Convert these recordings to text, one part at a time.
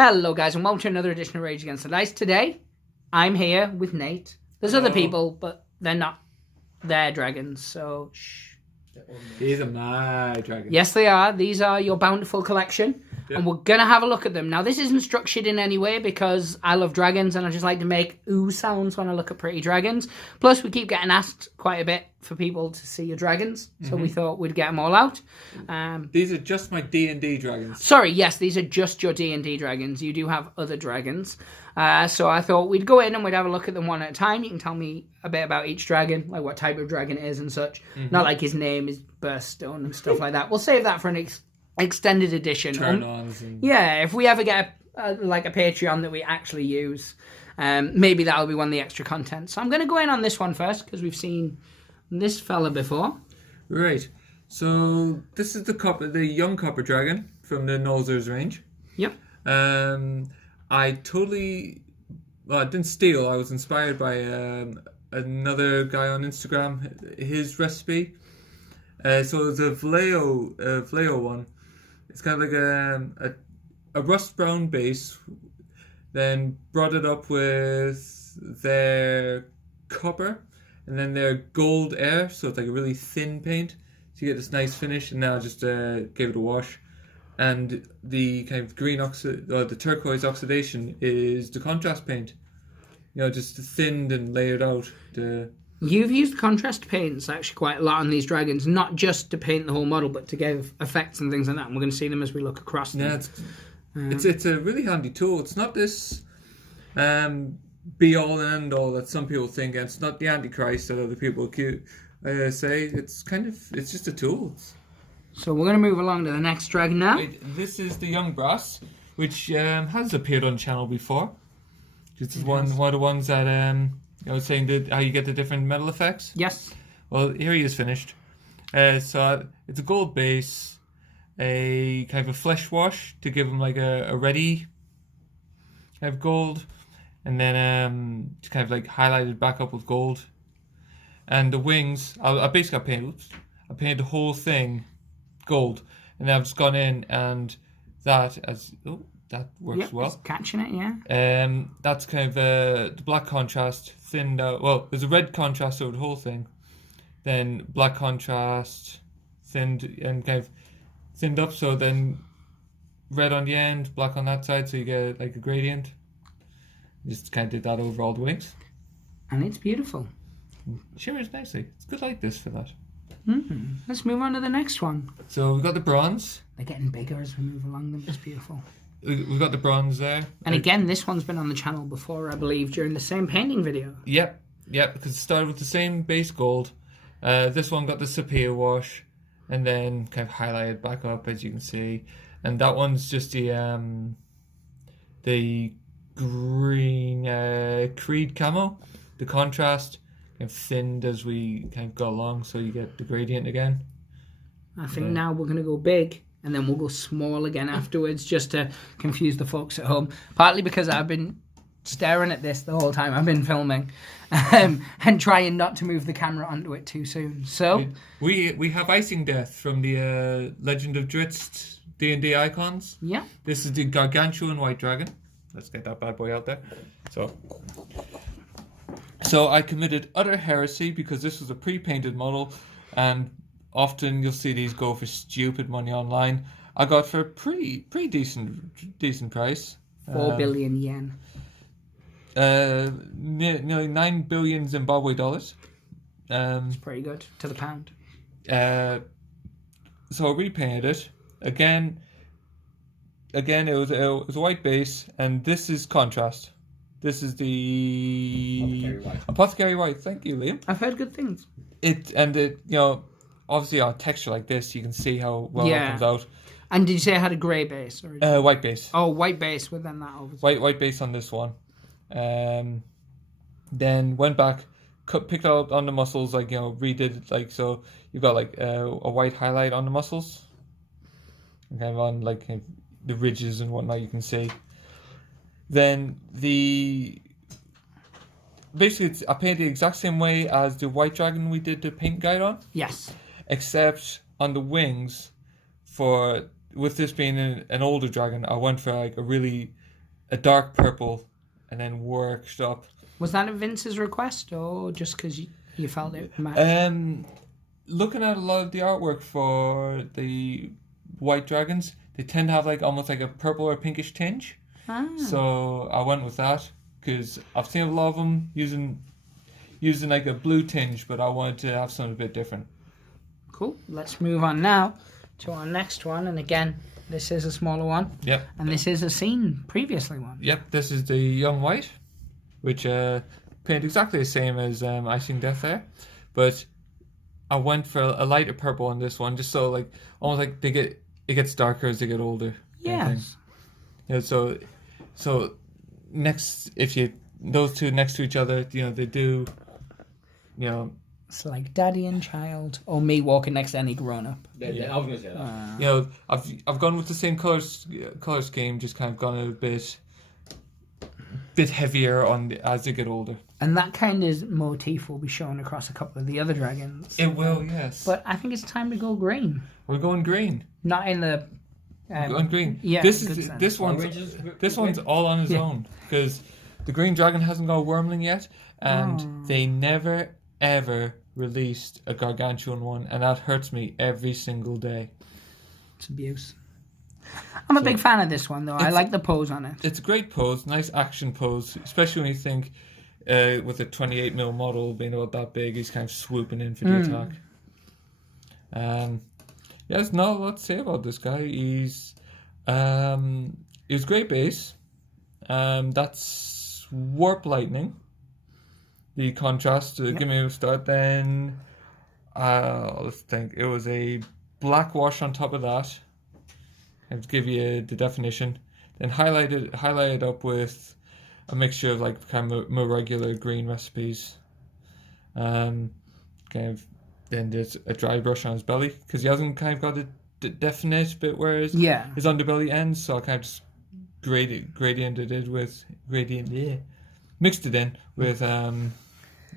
Hello guys and welcome to another edition of Rage Against the Dice. Today, I'm here with Nate. There's other people, but they're not their dragons, so shh. These are my dragons. Yes, they are. These are your bountiful collection, and we're going to have a look at them. Now, this isn't structured in any way because I love dragons and I just like to make ooh sounds when I look at pretty dragons. Plus, we keep getting asked quite a bit for people to see your dragons, so we thought we'd get them all out. These are just my D&D dragons. Sorry, yes, these are just your D&D dragons. You do have other dragons. So I thought we'd go in and we'd have a look at them one at a time. You can tell me a bit about each dragon, like what type of dragon it is and such. Not like his name is Burststone and stuff like that. We'll save that for an extended edition. Turn-ons. Yeah, if we ever get a Patreon that we actually use, maybe that'll be one of the extra content. So I'm going to go in on this one first because we've seen this fella before. Right. So this is the young copper dragon from the Nosers range. Yep. I didn't steal. I was inspired by another guy on Instagram, his recipe. So it's a Vallejo one. It's kind of like a rust brown base, then brought it up with their copper and then their gold air. So it's like a really thin paint. So you get this nice finish, and now I just gave it a wash. And the kind of the turquoise oxidation is the contrast paint. You know, just thinned and layered out. You've used contrast paints actually quite a lot on these dragons, not just to paint the whole model, but to give effects and things like that. And we're going to see them as we look across them. Yeah, it's a really handy tool. It's not this be all and end all that some people think. And it's not the Antichrist that other people say. It's just a tool. So we're going to move along to the next dragon now. This is the young brass, which has appeared on the channel before. This is one of the ones that I was saying how you get the different metal effects. Yes. Well, here he is finished. So it's a gold base, a kind of a flesh wash to give him like a ready kind of gold, and then just kind of like highlighted back up with gold. And the wings, I basically painted the whole thing gold, and then I've just gone in and that works well. It's catching it, yeah. That's kind of the black contrast thinned out. Well, there's a red contrast over the whole thing, then black contrast thinned and kind of thinned up. So then red on the end, black on that side, so you get like a gradient. Just kind of did that over all the wings, and it's beautiful. Shimmers nicely. It's good like this for that. Let's move on to the next one. So we've got the bronze. They're getting bigger as we move along them. It's beautiful. We've got the bronze there. And again, this one's been on the channel before, I believe, during the same painting video. Yep, because it started with the same base gold. This one got the sepia wash and then kind of highlighted back up, as you can see. And that one's just the green Creed camo. The contrast kind of thinned as we kind of go along, so you get the gradient again. I think now we're going to go big, and then we'll go small again afterwards, just to confuse the folks at home. Partly because I've been staring at this the whole time I've been filming, and trying not to move the camera onto it too soon. So we have Icing Death from the Legend of Drizzt D&D icons. Yeah. This is the gargantuan white dragon. Let's get that bad boy out there. So I committed utter heresy because this was a pre-painted model, and often you'll see these go for stupid money online. I got for a pretty decent price. 4 billion yen. Nearly 9 billion Zimbabwe dollars. It's pretty good to the pound. So I repainted it again. Again, it was a white base, and this is contrast. This is the Apothecary White. Thank you, Liam. I've heard good things. Obviously on a texture like this, you can see how well it comes out. And did you say it had a grey base? Or white base. Oh, white base with then that over. White base on this one. Then went back, picked out on the muscles, redid it, so you've got a white highlight on the muscles. And kind of on the ridges and whatnot, you can see. Then basically I painted the exact same way as the white dragon we did the paint guide on. Yes. Except on the wings, with this being an older dragon, I went for a really a dark purple and then worked up. Was that at Vince's request, or just because you felt it matched? Looking at a lot of the artwork for the white dragons, they tend to have like almost like a purple or pinkish tinge. So I went with that because I've seen a lot of them using like a blue tinge, but I wanted to have something a bit different. Cool. Let's move on now to our next one, and again, this is a smaller one. Yep. And this is a seen previously one. Yep. This is the young white, which paint exactly the same as Icing Death there, but I went for a lighter purple on this one, just so like almost like it gets darker as they get older. Yes. Yeah. So next, those two next to each other, they do, It's like daddy and child, or me walking next to any grown up. Yeah, I was gonna say that. I've gone with the same color scheme, just kind of gone a bit heavier as they get older. And that kind of motif will be shown across a couple of the other dragons. It will, yes. But I think it's time to go green. We're going green. Not in the. Going green. Yeah. This one's all on its own because the green dragon hasn't got a wormling yet, and they never ever released a gargantuan one, and that hurts me every single day. It's abuse. I'm a big fan of this one, though. I like the pose on it. It's a great pose, nice action pose, especially when you think with a 28mm model being about that big, he's kind of swooping in for the attack. There's not a lot to say about this guy. He's great base. That's Warp Lightning. The contrast to give me a start. Then let's think. It was a black wash on top of that. And to give you the definition, then highlight it up with a mixture of like kind of more regular green recipes. Kind of then there's a dry brush on his belly because he hasn't kind of got a definite bit where his underbelly ends. So I kind of just mixed it in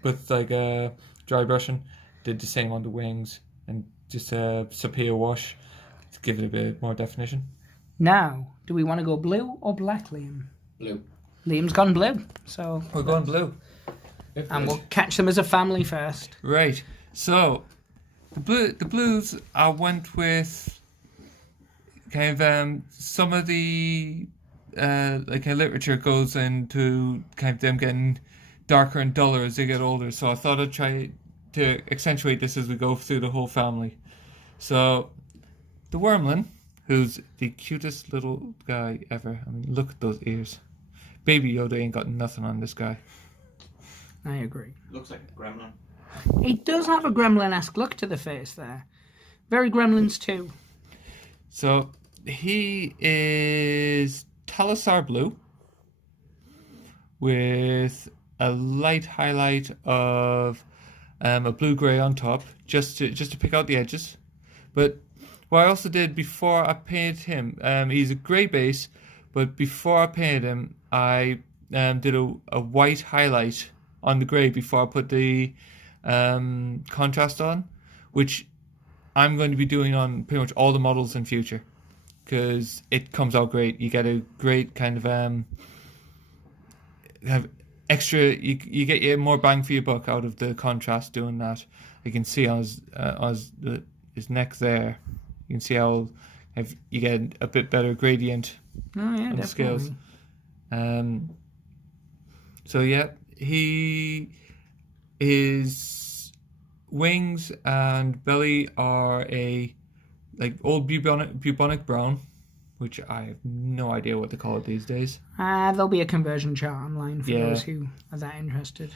with like a dry brushing. Did the same on the wings and just a sepia wash to give it a bit more definition. Now, do we want to go blue or black, Liam? Blue. Liam's gone blue, so We're going blue. and we'll catch them as a family first. Right. So the blues, I went with kind of some of the literature goes into kind of them getting darker and duller as they get older. So I thought I'd try to accentuate this as we go through the whole family. So the Wormling, who's the cutest little guy ever. I mean, look at those ears. Baby Yoda ain't got nothing on this guy. I agree. Looks like a gremlin. He does have a gremlin-esque look to the face there. Very Gremlins too. So he is Talisar blue with a light highlight of a blue-grey on top, just to pick out the edges. But what I also did before I painted him, he's a grey base, but before I painted him, I did a white highlight on the grey before I put the contrast on, which I'm going to be doing on pretty much all the models in future, because it comes out great. You get a great kind of have extra. You get more bang for your buck out of the contrast doing that. You can see on his neck there. You can see how you get a bit better gradient on the scales. So yeah, his wings and belly are a like old bubonic brown, which I have no idea what they call it these days. There'll be a conversion chart online for those who are that interested.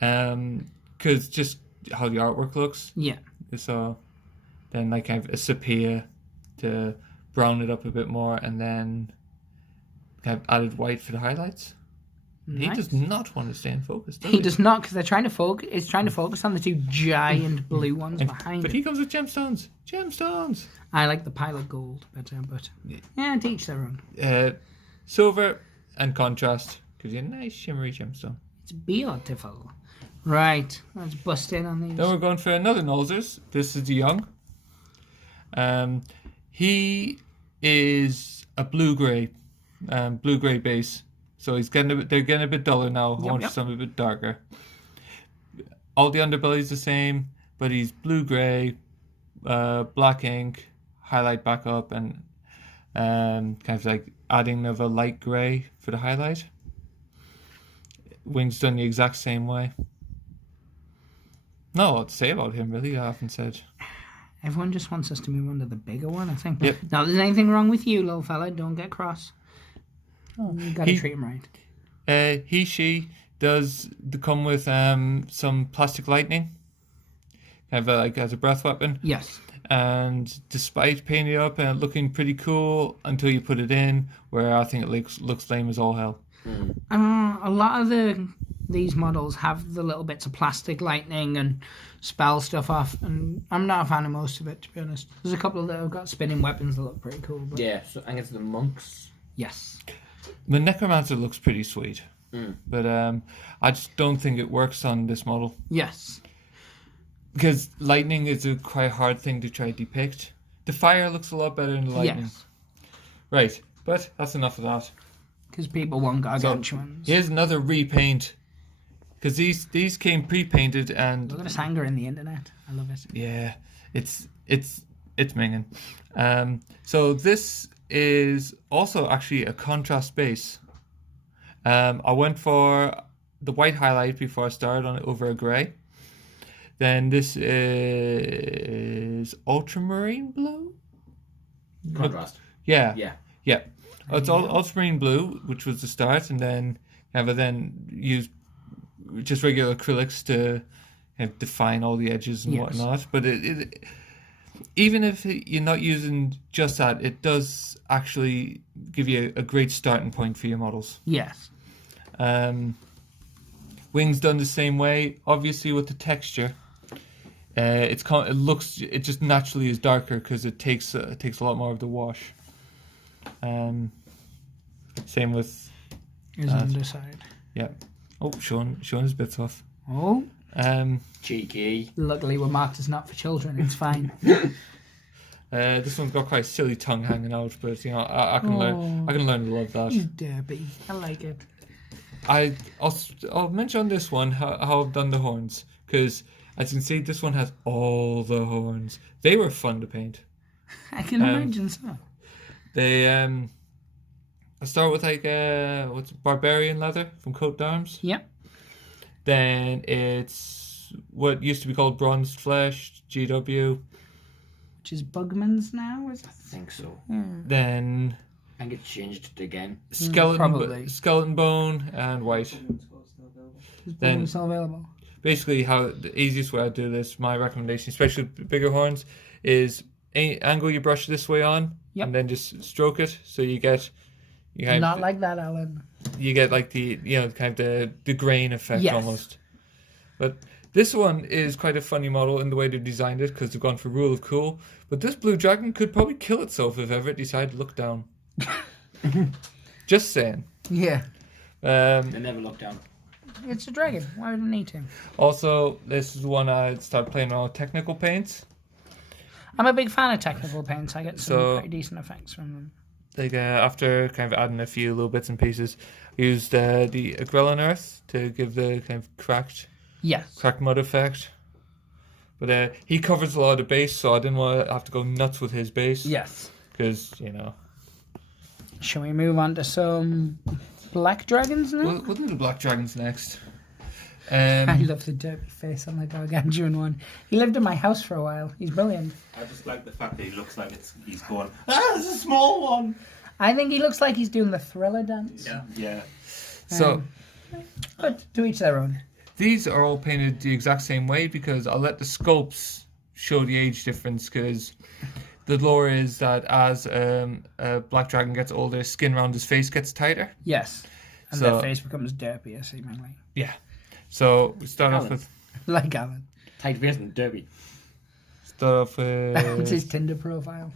Because just how the artwork looks. Yeah. So then like kind of a sepia to brown it up a bit more, and then kind of added white for the highlights. Nice. He does not want to stay in focus, does he? He does not, because they're trying to focus. It's trying to focus on the two giant blue ones behind. But he comes with gemstones. Gemstones. I like the pilot gold better, but yeah, to each their own. Silver and contrast gives you a nice shimmery gemstone. It's beautiful. Right, let's bust in on these. Then we're going for another Nolzers. This is the young. He is a blue-grey base. So they're getting a bit duller now. I want some a bit darker. All the underbelly is the same, but he's blue-gray, black ink, highlight back up, and kind of like adding of a light grey for the highlight. Wings done the exact same way. Not a lot to say about him, really. I haven't said. Everyone just wants us to move on to the bigger one, I think. Yep. Not that there's anything wrong with you, little fella. Don't get cross. You gotta treat him right. She does come with some plastic lightning, kind of like as a breath weapon. Yes. And despite painting it up and looking pretty cool until you put it in, where I think it looks lame as all hell. A lot of these models have the little bits of plastic lightning and spell stuff off, and I'm not a fan of most of it, to be honest. There's a couple that have got spinning weapons that look pretty cool. But... Yeah, so I guess the monks. Yes. The Necromancer looks pretty sweet, but I just don't think it works on this model. Yes. Because lightning is a quite hard thing to try to depict. The fire looks a lot better than the lightning. Yes. Right, but that's enough of that. Because people want gargantuans. Here's another repaint. Because these came pre-painted and... Look at this anger in the internet. I love it. Yeah, it's minging. So this is also actually a contrast base. I went for the white highlight before I started on it over a grey. Then this is ultramarine blue? Contrast. Yeah. Yeah. It's ultramarine blue, which was the start, and then use just regular acrylics to define all the edges and whatnot. But it even if you're not using just that, it does actually give you a great starting point for your models. Yes. Wings done the same way, obviously with the texture. It just naturally is darker because it takes a lot more of the wash. Same with his underside. Yeah. Oh, showing his bits off. Oh. Cheeky. Luckily, we're marked as not for children. It's fine. This one's got quite a silly tongue hanging out, but I can learn to love that. He's derpy. I like it. I'll mention on this one how I've done the horns, because as you can see, this one has all the horns. They were fun to paint. I can imagine so. They I start with what's barbarian leather from Coat d'Arms. Yep. Then it's what used to be called bronzed flesh, GW. Which is Bugman's now, is it? I think so. Then I think it's changed again. skeleton bone and white. Is Bugman still available? Basically, how the easiest way I do this, my recommendation, especially with bigger horns, is angle your brush this way on, and then just stroke it, so you get. Not like that, Alan. You get like the kind of the grain effect almost. But this one is quite a funny model in the way they've designed it, because they've gone for rule of cool. But this blue dragon could probably kill itself if ever it decided to look down. Just saying. Yeah. They never look down. It's a dragon. Why would it need to? Also, this is one I started playing around with technical paints. I'm a big fan of technical paints. I get some pretty decent effects from them. Like after kind of adding a few little bits and pieces, I used the Agrellan Earth to give the kind of cracked mud effect. But he covers a lot of the base, so I didn't want to have to go nuts with his base. Yes. Because, Shall we move on to some black dragons now? We'll do the black dragons next. I love the derpy face on the gargantuan one. He lived in my house for a while. He's brilliant. I just like the fact that he looks like he's going, there's a small one. I think he looks like he's doing the Thriller dance. Yeah. So, but to each their own. These are all painted the exact same way because I'll let the sculpts show the age difference, because the lore is that as a black dragon gets older, skin around his face gets tighter. Yes. And their face becomes derpier, seemingly. Yeah. So we start off with... Like Alan. Tight face and derpy. Start off with... It's his Tinder profile.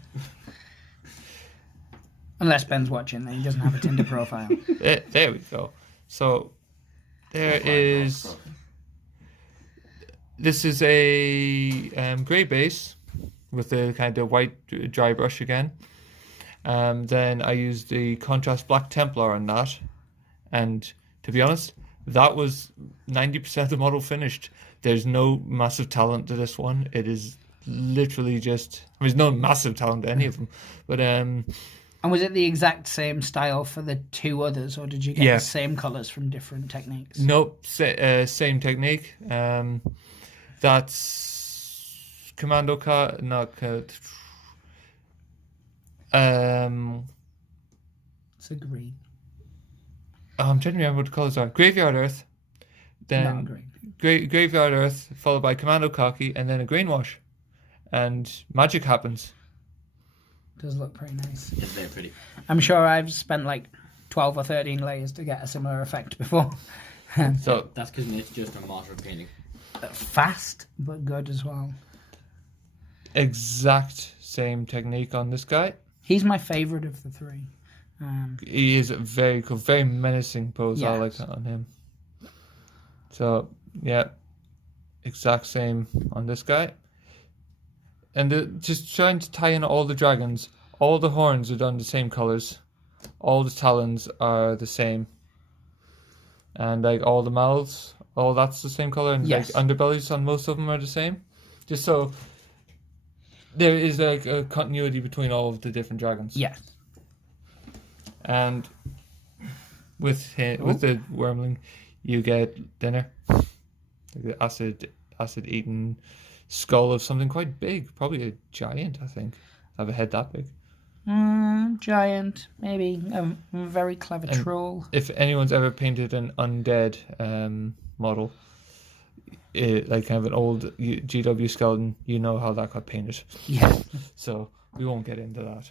Unless Ben's watching, then he doesn't have a Tinder profile. There we go. So there is... This is a grey base with a kind of white dry brush again. Then I used the contrast black Templar on that. And to be honest, that was 90% of the model finished. There's no massive talent to this one. It is literally just, I mean, there's no massive talent to any of them, but And was it the exact same style for the two others, or did you get Yeah. the same colours from different techniques? nope, same technique. That's commando car, not It's a green. I'm trying to remember what the colours are. Graveyard Earth, Not a then green. Graveyard Earth, followed by Commando Khaki, and then a Green Wash, and magic happens. Does look pretty nice. It's very pretty. I'm sure I've spent like 12 or 13 layers to get a similar effect before. So That's because it's just a matter of painting. Fast, but good as well. exact same technique on this guy. He's my favourite of the three. He is very cool, very menacing pose. I like Yes. that on him. So yeah, exact same on this guy. And just trying to tie in all the dragons. All the horns are done the same colors. All the talons are the same. And like all the mouths, all that's the same color. And Yes. like underbellies on most of them are the same. Just so there is like a continuity between all of the different dragons. Yes. And with the wormling, you get dinner. Like the acid eaten skull of something quite big, probably a giant. I think have a head that big. Giant, maybe a very clever troll. If anyone's ever painted an undead model, like kind of an old GW skeleton, you know how that got painted. Yeah. So we won't get into that.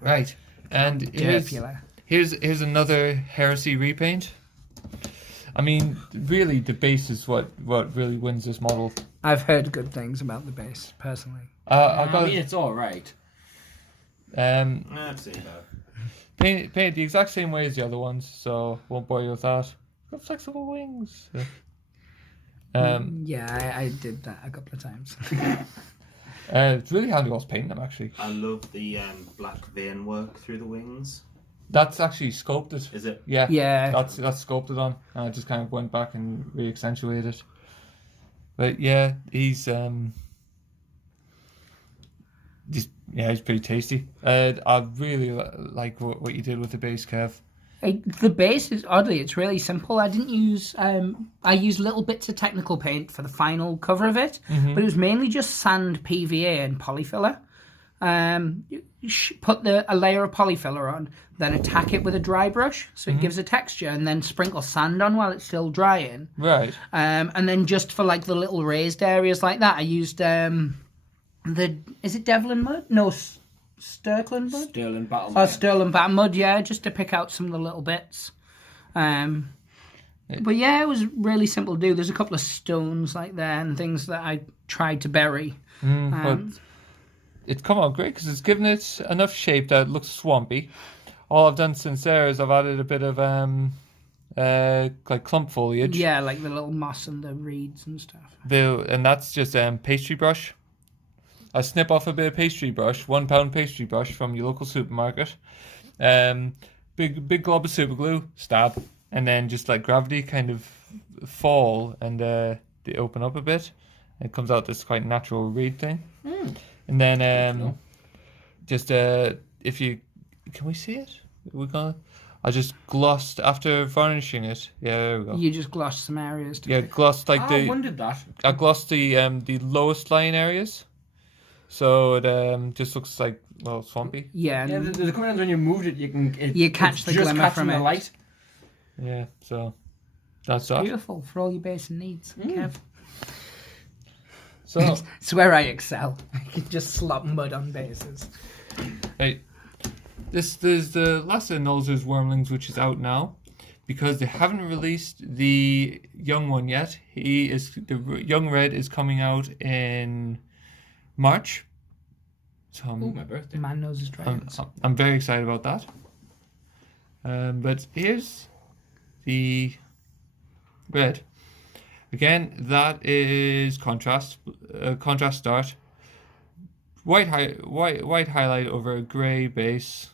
Right, and Dracula. here's another heresy repaint. I mean, really, the base is what really wins this model. I've heard good things about the base, personally. I've got it's all right. paint I've seen that. it the exact same way as the other ones, so won't bore you with that. Got flexible wings. Yeah, I did that a couple of times. It's really handy whilst painting them, actually. I love the black vein work through the wings. That's actually sculpted. Is it? Yeah. Yeah. That's sculpted on. I just kind of went back and re-accentuated it. But yeah, he's pretty tasty. I really like what you did with the base, Kev. The base is oddly, it's really simple. I didn't use I used little bits of technical paint for the final cover of it, but it was mainly just sand, PVA, and polyfiller. You put a layer of polyfiller on, then attack it with a dry brush, so it gives a texture, and then sprinkle sand on while it's still drying. Right. And then just for like the little raised areas like that, I used is it Devlin mud? No, Stirling mud. Sterling Battle. Oh, Sterling Bat mud, yeah, just to pick out some of the little bits. But yeah, it was really simple to do. There's a couple of stones like there and things that I tried to bury. But it's come out great because it's given it enough shape that it looks swampy. All I've done since there is I've added a bit of like clump foliage. Yeah, like the little moss and the reeds and stuff. And that's just pastry brush. I snip off a bit of pastry brush, 1 pound pastry brush from your local supermarket. Big glob of super glue, stab, and then just like gravity kind of fall and they open up a bit. It comes out this quite natural reed thing. And then just if you can we see it? I just glossed after varnishing it. Yeah, there we go. You just glossed some areas. Yeah, glossed like I wondered that. I glossed the lowest lying areas, so it just looks like swampy. Yeah, Yeah, the comment when you moved it, You catch the glimmer from the it. light. Yeah, so that's that. beautiful for all your basin needs, Kev. So It's where I excel. I can just slop mud on bases. hey, there's the last of the Nulzer's Wormlings, which is out now, because they haven't released the young one yet. The young red is coming out in March. So My birthday. Man knows his dragons. I'm very excited about that. But here's the red. Again, that is contrast start. White highlight over a grey base.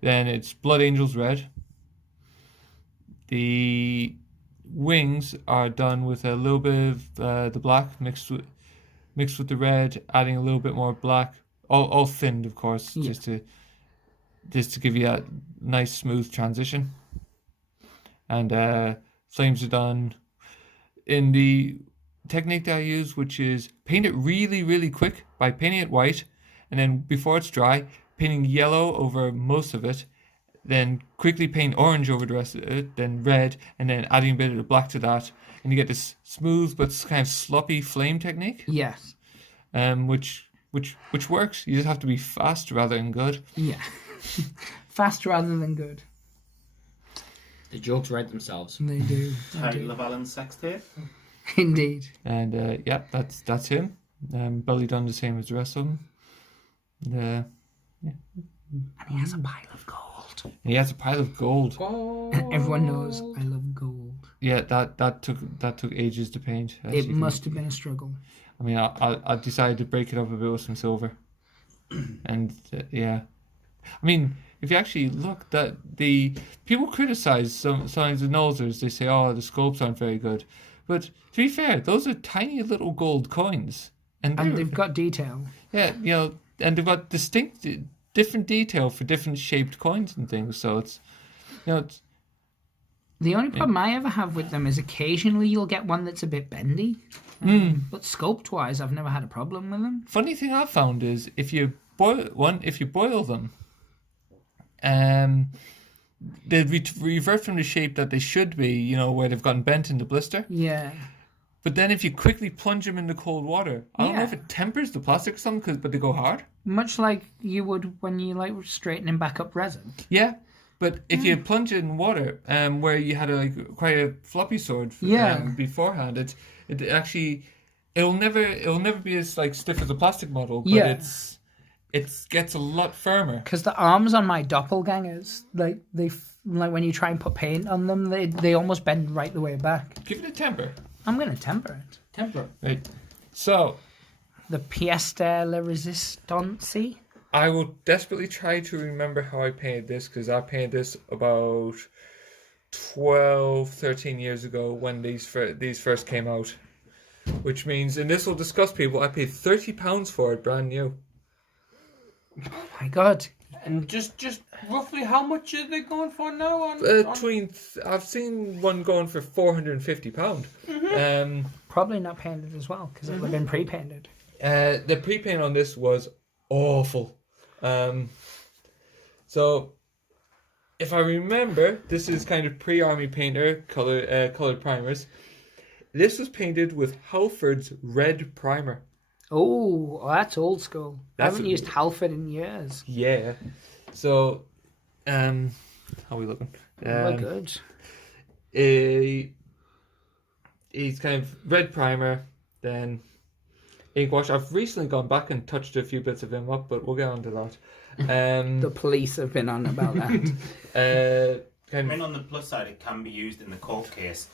Then it's Blood Angels red. The wings are done with a little bit of the black mixed with the red, adding a little bit more black, all thinned, of course, just to give you that nice smooth transition. And flames are done in the technique that I use, which is paint it really, really quick by painting it white, and then before it's dry, painting yellow over most of it, then quickly paint orange over the rest of it, then red, and then adding a bit of the black to that, and you get this smooth but kind of sloppy flame technique. Yes. Which works. You just have to be fast rather than good. Yeah. Fast rather than good. The jokes write themselves. They do. Title of Alan's sex tape. Indeed. And yeah, that's him. Belly done the same as the rest of them. Yeah. And he has a pile of gold. And he has a pile of gold. And everyone knows I love gold. Yeah, that took ages to paint. It must have been a struggle. I mean, I decided to break it up a bit with some silver, and yeah, I mean, if you actually look, that the people criticize sometimes the nosers. They say, "Oh, the sculpts aren't very good," but to be fair, those are tiny little gold coins, and they've got detail. Yeah, and they've got different detail for different shaped coins and things. So it's, it's. The only problem I ever have with them is occasionally you'll get one that's a bit bendy. But sculpt-wise, I've never had a problem with them. Funny thing I've found is if you boil them, they revert from the shape that they should be. Where they've gotten bent in the blister. Yeah. But then if you quickly plunge them into cold water, I don't know if it tempers the plastic or something, but they go hard. Much like you would when you straightening back up resin. Yeah. But if you plunge it in water, where you had quite a floppy sword beforehand, it actually it'll never be as stiff as a plastic model, but it gets a lot firmer. Because the arms on my doppelgangers, when you try and put paint on them, they almost bend right the way back. Give it a temper. I'm gonna temper it. Templar. Right. So the pièce de la résistance. I will desperately try to remember how I painted this, because I painted this about 12, 13 years ago when these first came out. Which means, and this will disgust people, I paid £30 for it, brand new. Oh my god. And just roughly how much are they going for now? I've seen one going for £450. Probably not painted as well, because it would have been pre-painted. The pre-paint on this was awful. So, if I remember, this is kind of pre-Army Painter colored primers. This was painted with Halford's red primer. Oh, that's old school. I haven't used Halford in years. Yeah. So, how are we looking? We're good. He's kind of red primer, then ink wash. I've recently gone back and touched a few bits of him up, but we'll get on to that. The police have been on about that. I mean, on the plus side, it can be used in the court case.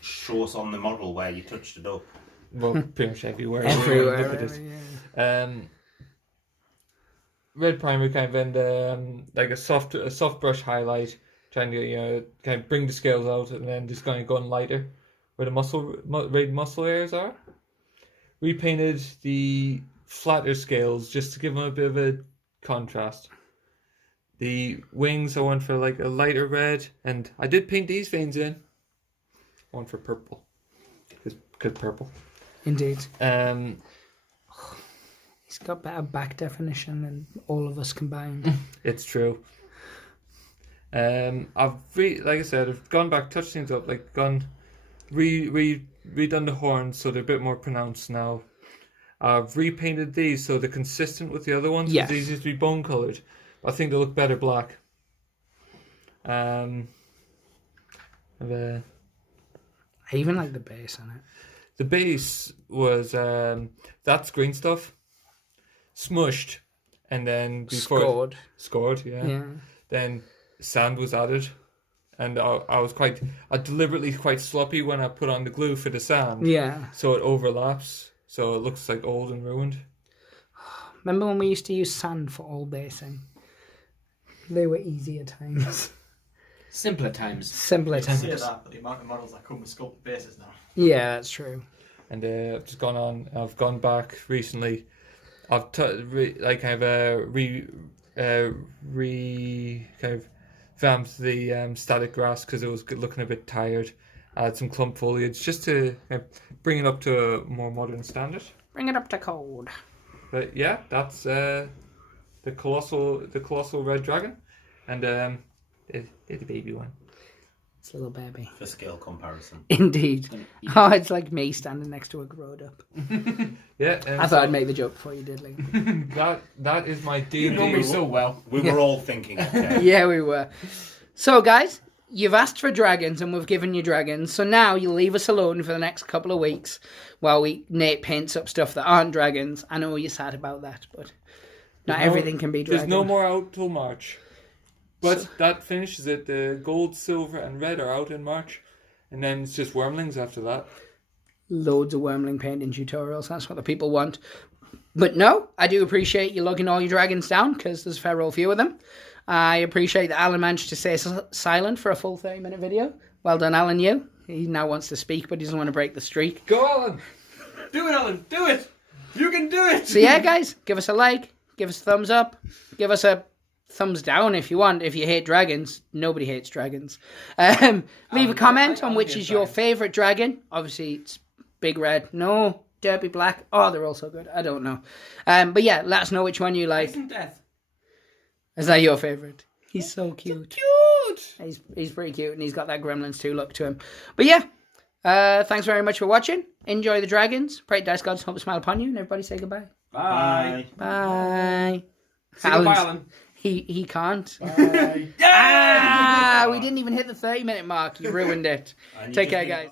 Show us on the model where you touched it up. Well, pretty much everywhere. Everywhere. Red primer kind of, and like a soft brush highlight, trying to kind of bring the scales out, and then just kind of going lighter where the muscle areas are. Repainted the flatter scales just to give them a bit of a contrast. The wings I went for a lighter red, and I did paint these veins in. One for purple, because purple. Indeed. He's got better back definition than all of us combined. It's true. Like I said, I've gone back, touched things up, redone the horns so they're a bit more pronounced now. I've repainted these so they're consistent with the other ones. Yes. These used to be bone coloured. I think they look better black. I even like the base on it. The base was that's green stuff, smushed, and then scored, yeah. Then sand was added, and I was deliberately quite sloppy when I put on the glue for the sand. Yeah. So it overlaps, so it looks like old and ruined. Remember when we used to use sand for all basing? They were easier times. Simpler times. Simpler I say times. that, but the amount of models that come with sculpted bases now. Yeah, that's true. And I've just gone on. I've gone back recently. I've revamped the static grass because it was looking a bit tired. Add some clump foliage just to bring it up to a more modern standard. Bring it up to code. But yeah, that's the colossal red dragon, and it's a baby one. It's a little baby. For scale comparison. Indeed. Oh, it's like me standing next to a growed up. Yeah, I thought I'd make the joke before you did, Lee. that is my D&D. You know me so well. We were all thinking, okay. Yeah, we were. So, guys, you've asked for dragons and we've given you dragons. So now you'll leave us alone for the next couple of weeks while Nate paints up stuff that aren't dragons. I know you're sad about that, but not everything can be dragon. There's no more out till March. But that finishes it. The gold, silver, and red are out in March. And then it's just wormlings after that. Loads of wormling painting tutorials. That's what the people want. But no, I do appreciate you logging all your dragons down because there's a fair old few of them. I appreciate that Alan managed to stay silent for a full 30-minute video. Well done, Alan, you. He now wants to speak, but he doesn't want to break the streak. Go, Alan! Do it, Alan. Do it. You can do it. So yeah, guys, give us a like. Give us a thumbs up. Give us a thumbs down if you want. If you hate dragons, nobody hates dragons. Leave a comment on which is your favourite dragon. Obviously, it's Big Red. No, Derby Black. Oh, they're all so good. I don't know. But yeah, let us know which one you like. Death. Is that your favourite? He's so cute. Cute. He's pretty cute, and he's got that Gremlins 2 look to him. But yeah, thanks very much for watching. Enjoy the dragons. Pray to Dice Gods hope to smile upon you, and everybody say goodbye. Bye. Bye. Say goodbye, Alan. He can't. Bye. We didn't even hit the 30-minute mark. You ruined it. Take care, guys.